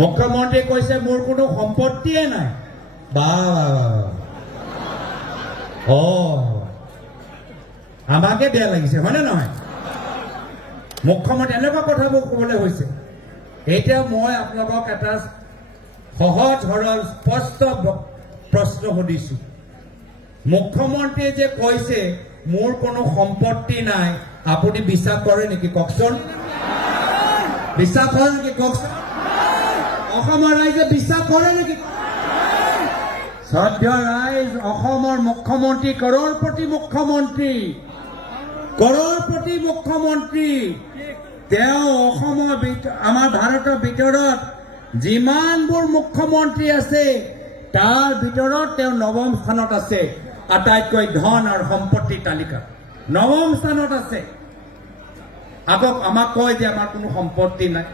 মুখ্যমন্ত্ৰী কৈছে মোৰ কোনো সম্পত্তিয়ে নাই। বা আমাকে বেয়া লাগিছে, হয়নে নহয়? মুখ্যমন্ত্ৰী এনেকুৱা কথাবোৰ ক'বলৈ হৈছে। এতিয়া মই আপোনালোকক এটা সহজ সৰল স্পষ্ট প্ৰশ্ন সুধিছো। মুখ্যমন্ত্ৰীয়ে যে কৈছে মোৰ কোনো সম্পত্তি নাই, আপুনি বিশ্বাস কৰে নেকি কওকচোন? বিশ্বাস কৰে নেকি কওকচোন? অসমৰ ৰাইজে বিশ্বাস কৰে নেকি? শ্ৰদ্ধেয় ৰাইজ, অসমৰ মুখ্যমন্ত্ৰী কৰোড়পতি মুখ্যমন্ত্ৰী, কৰোড়পতি মুখ্যমন্ত্ৰী। তেওঁ অসমৰ আমাৰ ভাৰতৰ ভিতৰত যিমানবোৰ মুখ্যমন্ত্ৰী আছে তাৰ ভিতৰত তেওঁ নৱম স্থানত আছে। আটাইতকৈ ধন আৰু সম্পত্তিৰ তালিকা নৱম স্থানত আছে। আকৌ আমাক কয় যে আমাৰ কোনো সম্পত্তি নাই।